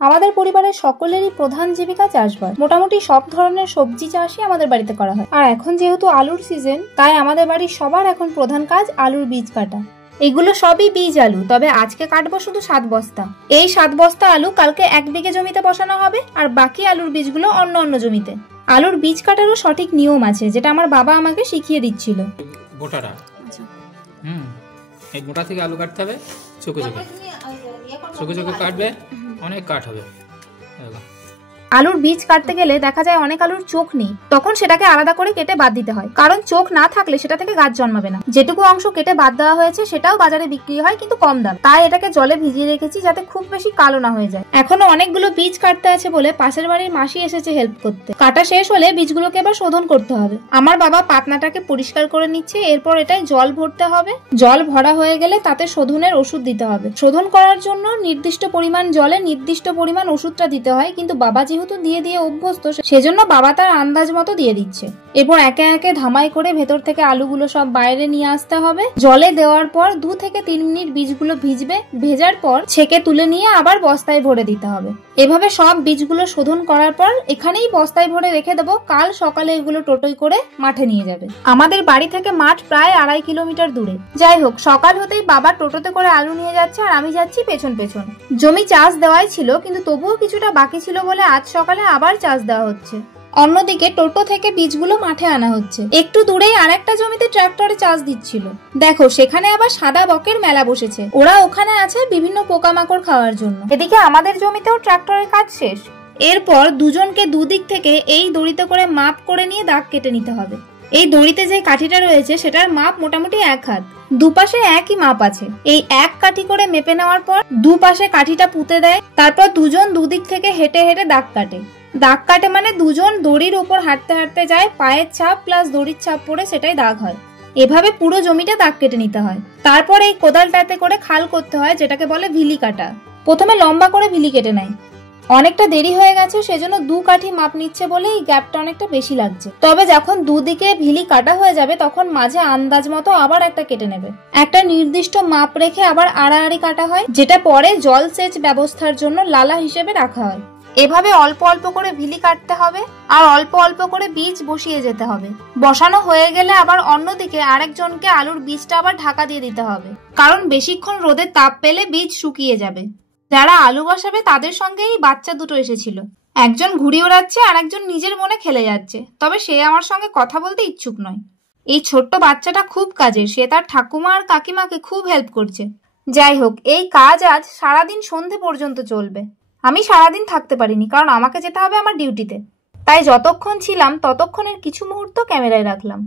আমাদের পরিবারের সকলেরই প্রধান জীবিকা চাষবাস। মোটামুটি সব ধরনের সবজি চাষই আমাদের বাড়িতে করা হয়। আর এখন যেহেতু আলুর সিজন, তাই আমাদের বাড়ির সবার এখন প্রধান কাজ আলুর বীজ কাটা। এগুলো সবই বীজ আলু, তবে আজকে কাটবো শুধু 7 বস্তা। এই 7 বস্তা আলু কালকে 1 বিঘে জমিতে বসানো হবে, আর বাকি আলুর বীজগুলো অন্য জমিতে। আলুর বীজ কাটারও সঠিক নিয়ম আছে, যেটা আমার বাবা আমাকে শিখিয়ে দিচ্ছিল। গোটাটা এই গোটা থেকে আলু কাটতে হবে, চোখে চোখে কাটবে, অনেক কাট হবে। আলুর বীজ কাটতে গেলে দেখা যায় অনেক আলুর চোখ নেই, তখন সেটাকে আলাদা করে কেটে বাদ দিতে হয়, কারণ চোখ না থাকলে সেটা থেকে গাছ জন্মাবে না। যেটুকু অংশ কেটে বাদ দেওয়া হয়েছে সেটাও বাজারে বিক্রি হয়, কিন্তু কম দাম। তাই এটাকে জলে ভিজিয়ে রেখেছি যাতে খুব বেশি কালো না হয়ে যায়। এখনো অনেকগুলো বীজ কাটতে আছে বলে পাশের বাড়ির মাসি এসেছে হেল্প করতে। কাটা শেষ হলে বীজগুলোকে এবার শোধন করতে হবে। আমার বাবা পাতনাটাকে পরিষ্কার করে নিচ্ছে, এরপর এটাই জল ভরতে হবে। জল ভরা হয়ে গেলে তাতে শোধনের ওষুধ দিতে হবে। শোধন করার জন্য নির্দিষ্ট পরিমাণ জলে নির্দিষ্ট পরিমাণ ওষুধটা দিতে হয়, কিন্তু বাবা যেহেতু দিয়ে অভ্যস্ত, সেজন্য বাবা তার আন্দাজ মতো দিয়ে দিচ্ছে। এরপর একে একে ধামাই করে ভেতর থেকে আলুগুলো সব বাইরে নিয়ে আসতে হবে। জলে দেওয়ার পর 2 থেকে 3 মিনিট বীজগুলো ভিজবে। ভেজার পর ছেঁকে তুলে নিয়ে আবার বস্তায় ভরে দিতে হবে। এভাবে সব বীজগুলো শোধন করার পর এখানেই বস্তায় ভরে রেখে দেবো। কাল সকালে এগুলো টোটোয় করে মাঠে নিয়ে যাবে। আমাদের বাড়ি থেকে মাঠ প্রায় 2.5 কিলোমিটার দূরে। যাই হোক, সকাল হতেই বাবা টোটোতে করে আলু নিয়ে যাচ্ছে, আর আমি যাচ্ছি পেছন পেছন। জমি চাষ দেওয়াই ছিল, কিন্তু তবুও কিছুটা বাকি ছিল বলে আজ সকালে আবার চাষ দেওয়া হচ্ছে। অন্যদিকে টোটো থেকে বীজগুলো মাঠে আনা হচ্ছে। একটু দূরেই আরেকটা জমিতে ট্রাক্টরে চাষ দিচ্ছিল। দেখো, সেখানে আবার সাদা বকের মেলা বসেছে। ওরা ওখানে আছে বিভিন্ন পোকামাকড় খাওয়ার জন্য। এদিকে আমাদের জমিতেও ট্রাক্টরের কাজ শেষ। এরপর দুজনকে দুদিক থেকে এই দড়িতে করে মাপ করে নিয়ে দাগ কেটে নিতে হবে। এই দড়িতে যে কাঠিটা রয়েছে সেটার মাপ মোটামুটি 1 হাত। দুপাশে একই মাপ আছে। এই 1 কাঠি করে মেপে নেওয়ার পর দুপাশে কাঠিটা পুঁতে দেয়। তারপর দুজন দুদিক থেকে হেঁটে হেঁটে দাগ কাটে। দাগ কাটে মানে দুজন দড়ির উপর হাঁটতে হাঁটতে যায়, পায়ের ছাপ প্লাস দড়ির ছাপ পড়ে সেটাই দাগ হয়। এভাবে পুরো জমিটা দাগ কেটে নিতে হয়। তারপর এই কোদালটাতে করে খাল করতে হয়, যেটাকে বলে ভিলি কাটা। প্রথমে লম্বা করে ভিলি কেটে নেয়। অনেকটা দেরি হয়ে গেছে, সেজন্য 2 কাঠি মাপ নিচ্ছে বলে এই গ্যাপটা অনেকটা বেশি লাগছে। তবে যখন দুদিকে ভিলি কাটা হয়ে যাবে তখন মাঝে আন্দাজ মতো আবার একটা কেটে নেবে। একটা নির্দিষ্ট মাপ রেখে আবার আড়াআড়ি কাটা হয়, যেটা পরে জলসেচ ব্যবস্থার জন্য লালা হিসেবে রাখা হয়। এভাবে অল্প অল্প করে ভিলি কাটতে হবে, আর অল্প অল্প করে বীজ বসিয়ে যেতে হবে। বসানো হয়ে গেলে আবার অন্যদিকে আরেকজনকে আলুর বীজটা আবার ঢাকা দিয়ে দিতে হবে, কারণ বেশিক্ষণ রোদের তাপ পেলে বীজ শুকিয়ে যাবে। যারা আলু বসাবে তাদের সঙ্গে এই বাচ্চা দুটো এসেছিল। একজন ঘুড়ি ওড়াচ্ছে আর একজন নিজের মনে খেলে যাচ্ছে, তবে সে আমার সঙ্গে কথা বলতে ইচ্ছুক নয়। এই ছোট্ট বাচ্চাটা খুব কাজের, সে তার ঠাকুমা আর কাকিমাকে খুব হেল্প করছে। যাই হোক, এই কাজ আজ সারাদিন সন্ধে পর্যন্ত চলবে। আমি সারাদিন থাকতে পারিনি, কারণ আমাকে যেতে হবে আমার ডিউটিতে। তাই যতক্ষণ ছিলাম ততক্ষণের কিছু মুহূর্ত ক্যামেরায় রাখলাম।